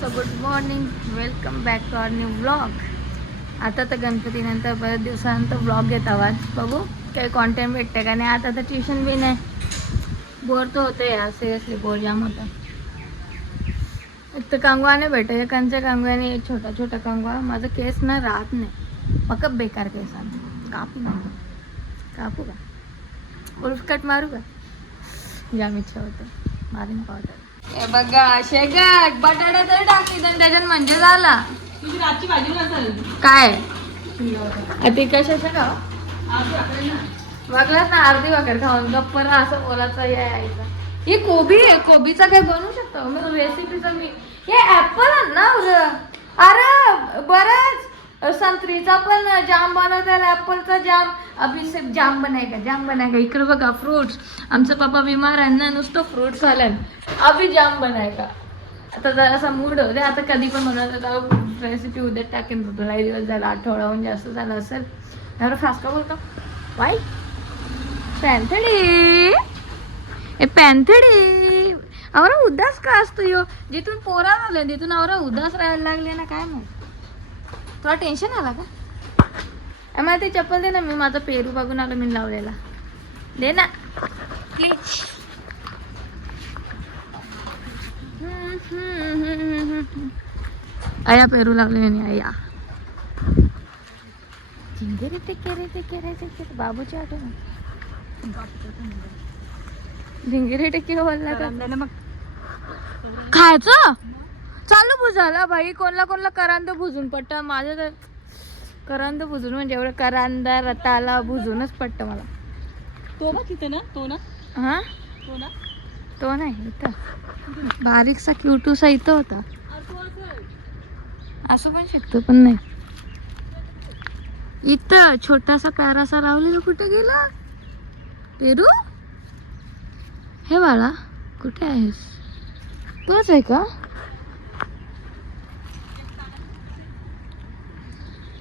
So good morning, welcome back to our new vlog. आता तर गणपतीनंतर बऱ्याच दिवसानंतर व्लॉग घेत आवाज बघू काही कॉन्टेंट भेटते का नाही. आता तर ट्युशन बी नाही, बोर तर होतं यार, सिरियसली बोर जाम होतं. एक तर कंगवा नाही भेटत, कंच्या कंगव्याने एक छोटा छोटा कंगवा. माझं केस ना राहत नाही, मग बेकार केस कापू नको. कापू का उल्फ कट मारू का? जाम इच्छा होतं मारीन पावडर. हे बघा शेगट बटाटा तरी टाकली त्याच्यात म्हणजे झाला. तुझी रातची भाजी नसेल काय ती कशाचं का बघलास ना, अर्धी भाकर खाऊन गप्पर असं बोलायचं यायचं. हे कोबी आहे, कोबीचा काय बनवू शकतो मी रेसिपीचा. मी हे ऍपल आहे ना अरे बरंच संत्रीचा पण जाम बनवतात, ऍपलचा जाम. अभी सिर्फ जाम बनाएगा, जाम बनाएगा. इकडे बघा फ्रूट्स, आमचा पप्पा बिमार आहे ना, नुसतं फ्रूट्स खाल्लं. अभी जाम बनाएगा. आता जरासा मूड होते, आता कधी पण बनवत होता रेसिपी उद्या टाकेन. तुला दिवस झाला, आठवड्याहून जास्त झालं असेल. एवढं फास्ट का बोलतो वाई पॅन्थडी ए पॅन्थडी. आवरा उदास का असतो यो? जिथून पोरा झाले तिथून आवरा उदास राहायला लागले ना, काय मग तुला टेन्शन आला का? मला ते चप्पल दे ना, मी माझा पेरू बघून आलो मी लावलेला. दे ना प्लीज. आया पेरू लावले नाही आया. झिंगेरे टेकेरे टेकेरे टेकेरे बाबूची आठवण. झिंगेरे टेकेरे बोलला का मग खायचं चालू भुजाला बाई. कोणला करांद भुजून पट्ट. माझं तर करांद भुजून म्हणजे एवढं करांदा रताला भुजूनच पट्ट मला. तो ना तिथे ना, तो ना हा तो ना तो नाही इथं बारीकसा क्यूटूसा इथं होता. असं पण शकतो पण नाही. इथं छोटासा प्यारासा लावलेला कुठे गेला पेरू? हे बाळा कुठे आहेस? तोच आहे का?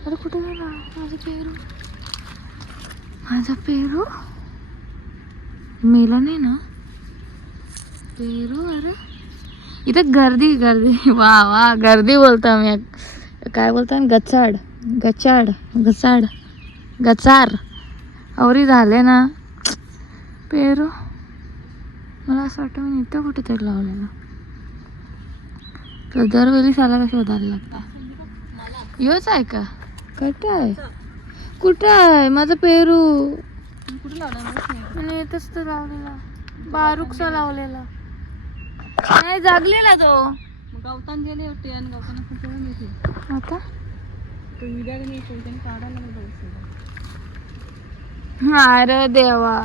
अरे कुठे गेला माझा पेरू? माझा पेरू मेला नाही ना पेरू? अरे इथं गर्दी गर्दी वा वा गर्दी बोलतो आम्ही. काय बोलतो गचाड गचाड गचाड गचार आवरी झाले ना पेरू. मला असं वाटतं मी इथं कुठेतरी लावलेलं. तर दरवेळी साला कसं शोधायला लागता. योच आहे का? कुठं आहे माझा पेरू? कुठे लावला? आणि इथंच तर लावलेला, बारूकचा लावलेला नाही जागलेला तो. गवतान गेले होते आणि गवताना आता तो विड्या नाही त्याने काढायला अरे देवा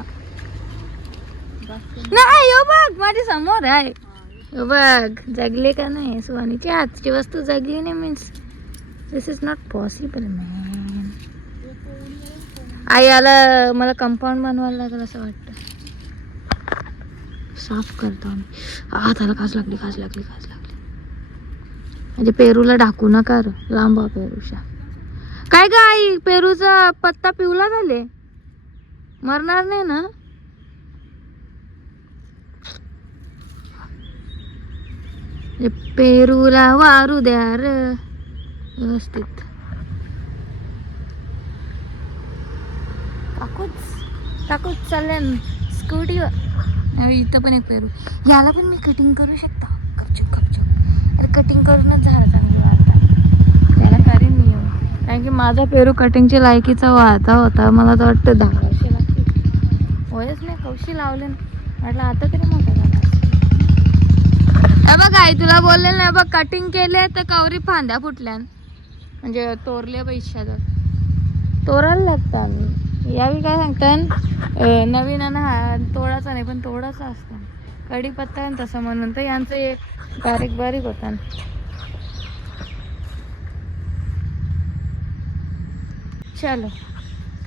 नाही. यो बघ माझ्या समोर आहे, यो बघ जगले का नाही. सुवानीची आजची वस्तू जगली नाही means this is not possible man. आई आला मला कंपाऊंड बनवायला लागेल असं वाटतं. साफ करतो आम्ही. त्याला खास लागली खास लागली खास लागली. म्हणजे पेरूला ढाकू नका लांबा पेरूच्या. काय ग आई पेरूचा पत्ता पिवला झाले, मरणार नाही ना? पेरूला वारू द्या र व्यवस्थित. काकूच चालले स्कूटीवर. इथं पण एक पेरू. याला पण मी कटिंग करू शकता गपचूप गपचूप. अरे कटिंग करूनच झालं चांगलं आता. त्याला करीन मी कारण की माझा पेरू कटिंगच्या लायकीचा वाहता होता. मला तर वाटतं 10 वर्षे लागतील. होयच नाही कौशी लावले म्हटलं आता तरी मोठा झाला. बघ आई तुला बोलले नाही बघ, कटिंग केले तर कवरी फांद्या फुटल्या म्हणजे तोरले पैशात तोरायला लागतं. आम्ही यावी काय सांगतात नवीन हा तोडाचा नाही पण तोडाचा असतो कढीपत्ता तसं म्हणून. तर यांचं एक बारीक बारीक होता. चलो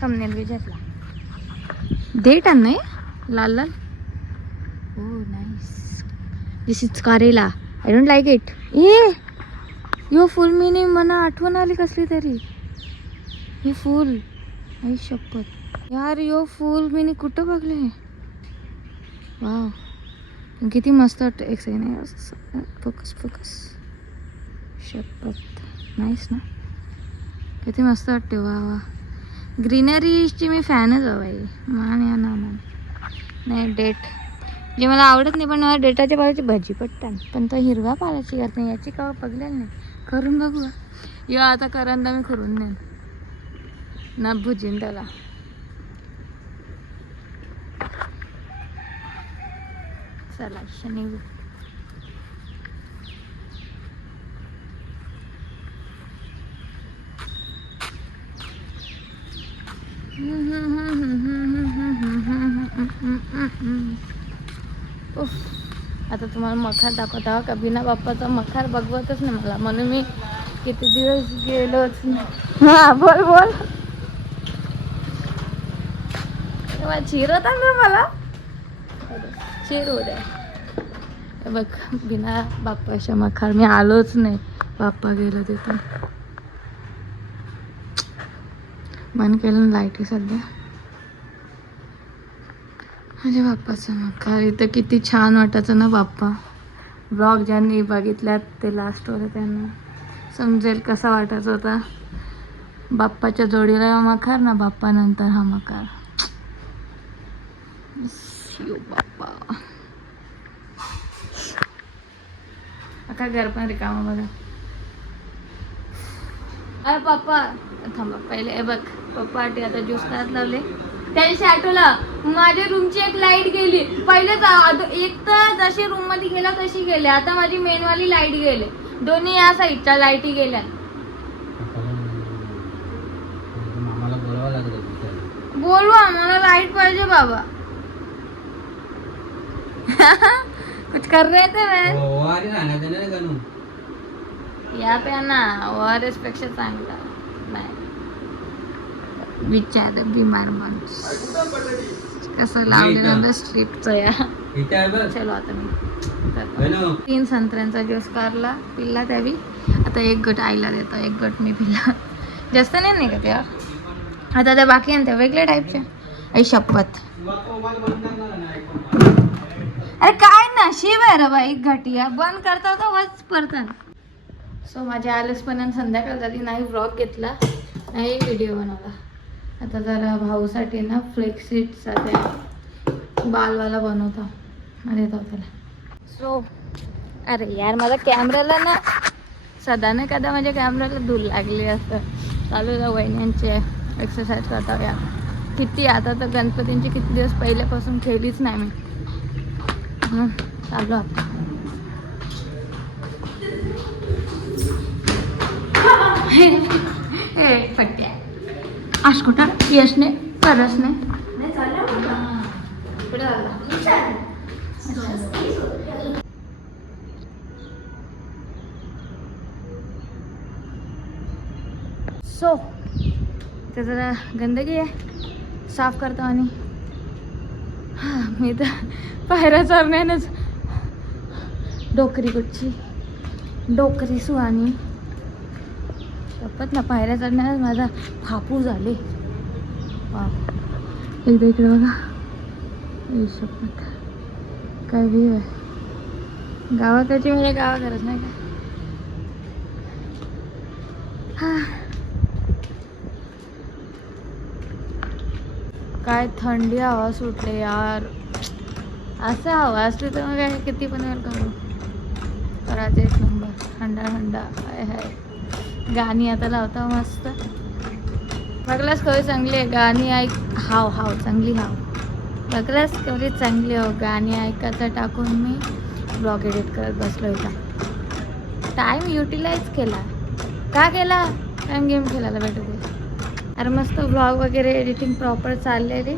थंबनेल भी घेतला. देठ नाही लाल लाल. Oh nice. This is karela. I don't like it. यो फुल मीने मला आठवण आली कसली तरी. हे फुल आई शपथ यार, यो फुल मी कुठं बघले. वाव किती मस्त वाटतं. एक सेकंड फोकस फोकस. शपथ नाईस ना, किती मस्त वाटते. वा वा, ग्रीनरीची मी फॅनच आहे बाई. मान या ना मान नाही डेट जे मला आवडत नाही, पण मला डेटाच्या पाल्याची भजी पडतात, पण तो हिरवा पाल्याची करत नाही. याची कवा बघलेलं नाही, करून बघू या आता. करंदा मी करून नाही ना भुजीन त्याला. चला शनी उफ. आता तुम्हाला मखार दाखवता का, बिना बाप्पाचा मखार बघवतच नाही मला, म्हणून मी किती दिवस गेलोच नाही. हा बोल बोल, तेव्हा चिर होता ना मला, चिर हो द्या. बघ बिना बाप्पाच्या मखार मी आलोच नाही. बाप्पा गेलो तिथं, मन केलं लाईट आहे सध्या. माझ्या बाप्पाचं मखार इथं किती छान वाटायचं ना. बाप्पा ब्लॉग ज्यांनी बघितल्यात ते लास्ट होते त्यांना समजेल कसा वाटायचा होता. बाप्पाच्या जोडीला मखार ना, बाप्पा नंतर हा मखार. बाप्पा आता घर पण रिकामा बघा. अरे पप्पा थांबा पहिले, हे बघ पप्पा आता ज्यूस करायला लावले. त्यादिवशी आठवलं माझ्या रूमची एक लाईट गेली. पहिलेच एक तर जशी रूम मध्ये गेला तशी गेली, आता माझी मेनवाली लाईट गेली. दोन्ही या साईडच्या लाईटी गेल्या. बोलवा आम्हाला लाईट पाहिजे बाबा. कुछ कर रहे थे मैं या पे ना ORS पेक्षा चांगला नाही. विचार बिमार माणूस कसं लावलेलं स्ट्रीटचं या. चलो आता मी 3 संत्र्यांचा ज्यूस कारला पिल्ला त्यावी. आता एक गट आईला देतो, एक गट मी पिल्ला. जास्त नाही का त्या आता त्या बाकी आहे त्या वेगळ्या टाईपच्या. आई शपथ, अरे काय नशीब आहे रे बाई, घटिया बंद करता होता वाच पडतात. सो माझ्या आलसपणाने संध्याकाळ झाली, नाही व्लॉग घेतला नाही व्हिडिओ बनवला. आता जरा भाऊसाठी ना फ्लेक्सीटचा त्या बालवाला बनवता देतो त्याला. सो अरे यार माझ्या कॅमेऱ्याला ना सदा ना कदा माझ्या कॅमेऱ्याला धूल लागली असतं. चालू आहे वहिन्यांचे एक्सरसाइज करता यार. किती आता तर गणपतींची किती दिवस पहिल्यापासून खेळलीच नाही मी. चालू आता पट्ट्या आशकोटा यशने परसने सो ते जरा गंदगी आहे, साफ करतो. आणि मी तर पायऱ्या चढण्यानंच डोकरी कुठची डोकरी सुहानी शपथ ना, पायऱ्या चढण्यानंच माझा फापू झाले. वा एकदा इकडे बघा, शपथ काय व्ह्यू आहे. गावाकडची म्हणजे गावाकडच नाही का. हा काय थंडी हवा सुटले यार. असं हवा असली तर मग काय किती पण वेळ करू करायचं. एक नंबर थंडा थंडा आहे हाय. गाणी आता लावता मस्त. बघलास कवी चांगली आहे गाणी ऐक. हाव हाव चांगली हाव. बघलास कवी चांगली हो गाणी ऐकायचं टाकून मी ब्लॉग एडिट करत बसलो होता. टाईम युटिलाइज केला का केला, टाईम गेम खेळायला भेटू दे. अरे मस्त ब्लॉग वगैरे एडिटिंग प्रॉपर चाललेली.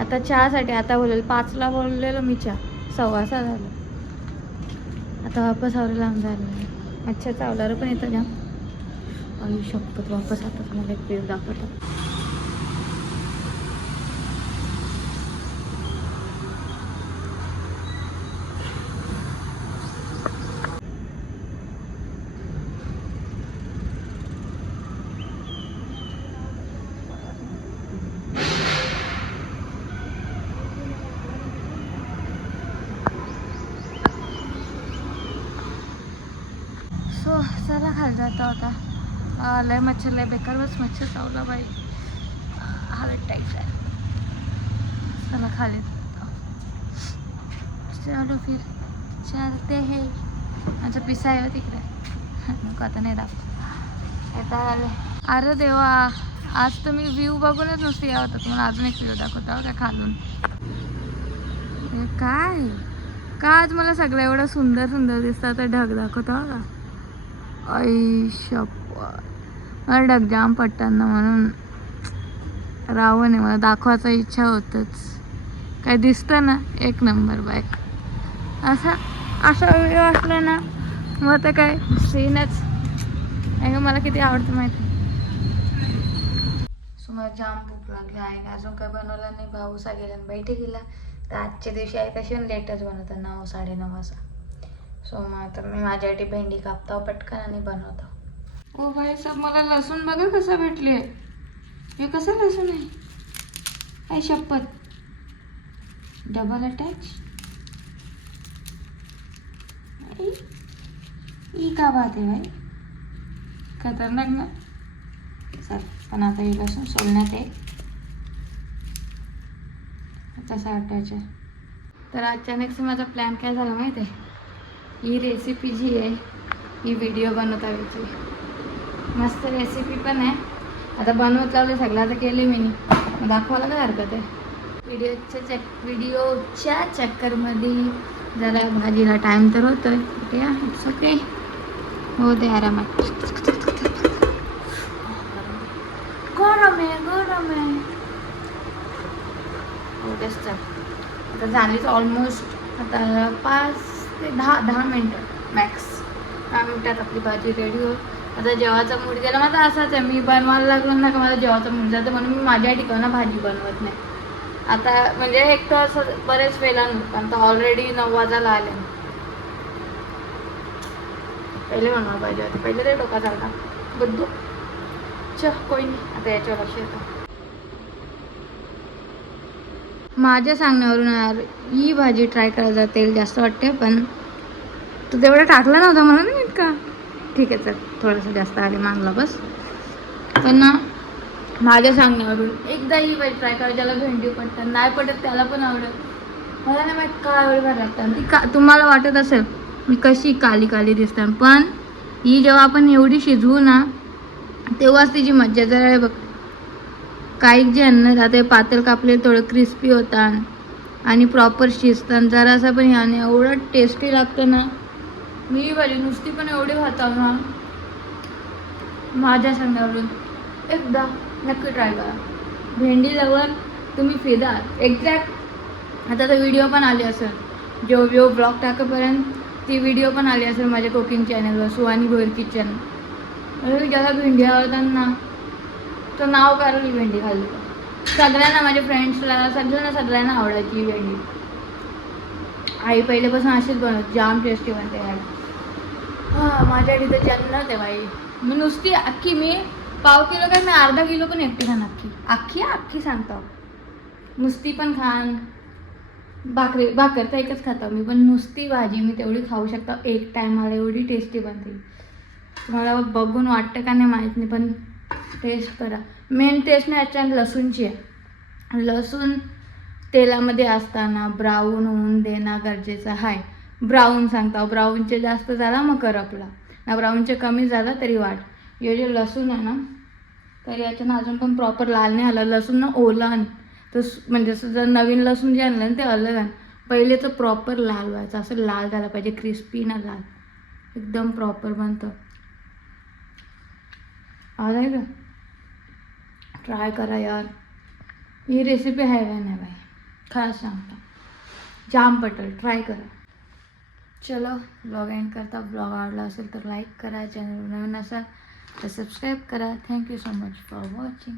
आता चहासाठी आता बोलेल 5ला बोललेलो मी, चहा 6:15 झालं. आता वापस आवरायला लावून झालं. अच्छा चावणार पण येतं जाम. आई शपथ वापस आता तुम्हाला एक व्ह्यू दाखवतो. सो चला खाली जातो आता. लय मच्छर लय बेकार बस मच्छर चावला बाई. हालत टाईट आहे. चला खाली जातो. चलो फिर चलते है. माझा पिसा आहे तिकडे. नको आता नाही दाखव. आता आले. अरे देवा, आज तर मी व्ह्यू बघूनच नुसती या होता. तुम्हाला अजून एक व्ह्यू दाखवतो का खालून. हे काय का आज मला सगळं एवढं सुंदर सुंदर दिसतं. तर ढग दाखवतो का. आई शप्पथ, मला ढग जाम पडताना म्हणून रावण आहे. मला दाखवायचा इच्छा होतच. काय दिसतं ना एक नंबर बाईक. असा व्हिडिओ असला ना मग तर काय सीनच. मला किती आवडतं माहिती. सो मला जाम भूक लागली आहे. अजून काय बनवलं नाही. भाऊ गेला बैठे गेला. तर आजच्या दिवशी आहे तशी लेटच बनवतं 9 साडेनऊ वाजता. सो मग आता मी माझ्यासाठी भेंडी कापतो पटकन आणि बनवतो. ओ भाई सब, मला लसूण बघा कसा भेटले. हे कसं लसूण आहे. काय शपथ, डबल अटॅच. ही का बात आहे भाई, खतरनाक ना. चल पण आता हे लसूण सोलण्यात आहे. तसा अटॅच आहे. तर अचानक माझा प्लॅन काय झाला माहिती आहे. ही रेसिपी जी आहे ही व्हिडिओ बनवता यायची. मस्त रेसिपी पण आहे. आता बनवत लावले सगळं. आता केली मी मग दाखवायला काय हरकत आहे. व्हिडिओच्या चक्करमध्ये जरा भाजीला टाईम तर होतोय. इट्स ओके, हो दे आरामात. गरम आहे. हो तेच तर. आता झालीच ऑलमोस्ट. आता 5 ते 10 मिनटं मॅक्स. 10 मिनटात आपली भाजी रेडी होईल. आता जेवायचा मूड गेला माझा असाच आहे. मी बनवायला लागलो ना का मला जेवायचा मूड जातं. म्हणून मी माझ्या ठिकाणं भाजी बनवत नाही. आता म्हणजे एक तर असं बरेच वेळानं. पण आता ऑलरेडी 9 वाजायला आले. पहिले बनवायला पाहिजे होते. पहिले ते डोका चालता बुद्धू. कोई नाही, आता याच्यावर लक्ष येतं. माझ्या सांगण्यावरून यार ही भाजी ट्राय करायला तेल जास्त वाटते. पण तू तेवढं टाकलं नव्हतं म्हणून नाही का. ठीक आहे चल, थोडंसं जास्त आले मागला बस. पण ना माझ्या सांगण्यावरून एकदा ही भाजी ट्राय करा. ज्याला भेंडी पडतात नाही पडत त्याला पण आवडत. मला नाही माहीत काय एवढी लागतात ती का. तुम्हाला वाटत असेल मी कशी काली काली दिसतात, पण ही जेव्हा आपण एवढी शिजवू ना तेव्हाच तिची मज्जा. जरा बघ काही जे अन्न राहते पातळ कापले थोडं क्रिस्पी होतात आणि प्रॉपर शिजतात. जरासं पण ह्याने एवढं टेस्टी लागतं ना. मी ही भाजी नुसती पण एवढी खाताव ना. माझ्या सांगण्यावरून एकदा नक्की ट्राय करा. भेंडी लवण तुम्ही फिदा एक्झॅक्ट. आता तर व्हिडिओ पण आली असेल. जो ब्लॉग टाकेपर्यंत ती व्हिडिओ पण आली असेल माझ्या कुकिंग चॅनलवर, सुहानी भोयर किचन. ज्याला भेंडी आवडतात ना तो नाव काढून भेंडी खाल्ली. सगळ्यांना माझ्या फ्रेंड्सला सगळ्यांना आवडायची भेंडी. आई पहिल्यापासून अशीच बनवत. जाम टेस्टी बनते यार. हां माझ्या तिथं जन्नत आहे बाई. मी नुसती अख्खी मी पाव किलो काय मी अर्धा किलो पण एकटी खाण. अख्खी सांगतो. नुसती पण खाण. भाकर तर एकच खातो मी. पण नुसती भाजी मी तेवढी खाऊ शकतो एक टायमाला. एवढी टेस्टी बनते. तुम्हाला बघून वाटतं का नाही माहीत नाही, पण टेस्ट करा. मेन टेस्ट नाही याच्यात लसूणची आहे. लसूण तेलामध्ये असताना ब्राऊन होऊन देणं गरजेचं आहे. ब्राऊन सांगता. ब्राऊनचे जास्त झाला मग करपला ना. ब्राऊनचे कमी झाला तरी वाट. हे जे लसूण आहे ना तर याच्यानं अजून पण प्रॉपर लाल नाही आलं. लसूण ना ओला तर म्हणजे असं जर नवीन लसूण जे आणलं ना ते अलग आहे. पहिले तर प्रॉपर लाल व्हायचं. असं लाल झालं पाहिजे. क्रिस्पी ना लाल एकदम प्रॉपर बनतं. आलं का ट्राय करा यार. ही रेसिपी आहे का नाही बाई खरंच सांगता. जाम पटेल. ट्राय करा. चलो ब्लॉग एंड करता. ब्लॉग आवडला असेल तर लाईक करा. चॅनल नवीन असाल तर सबस्क्राईब करा. Thank you so much for watching.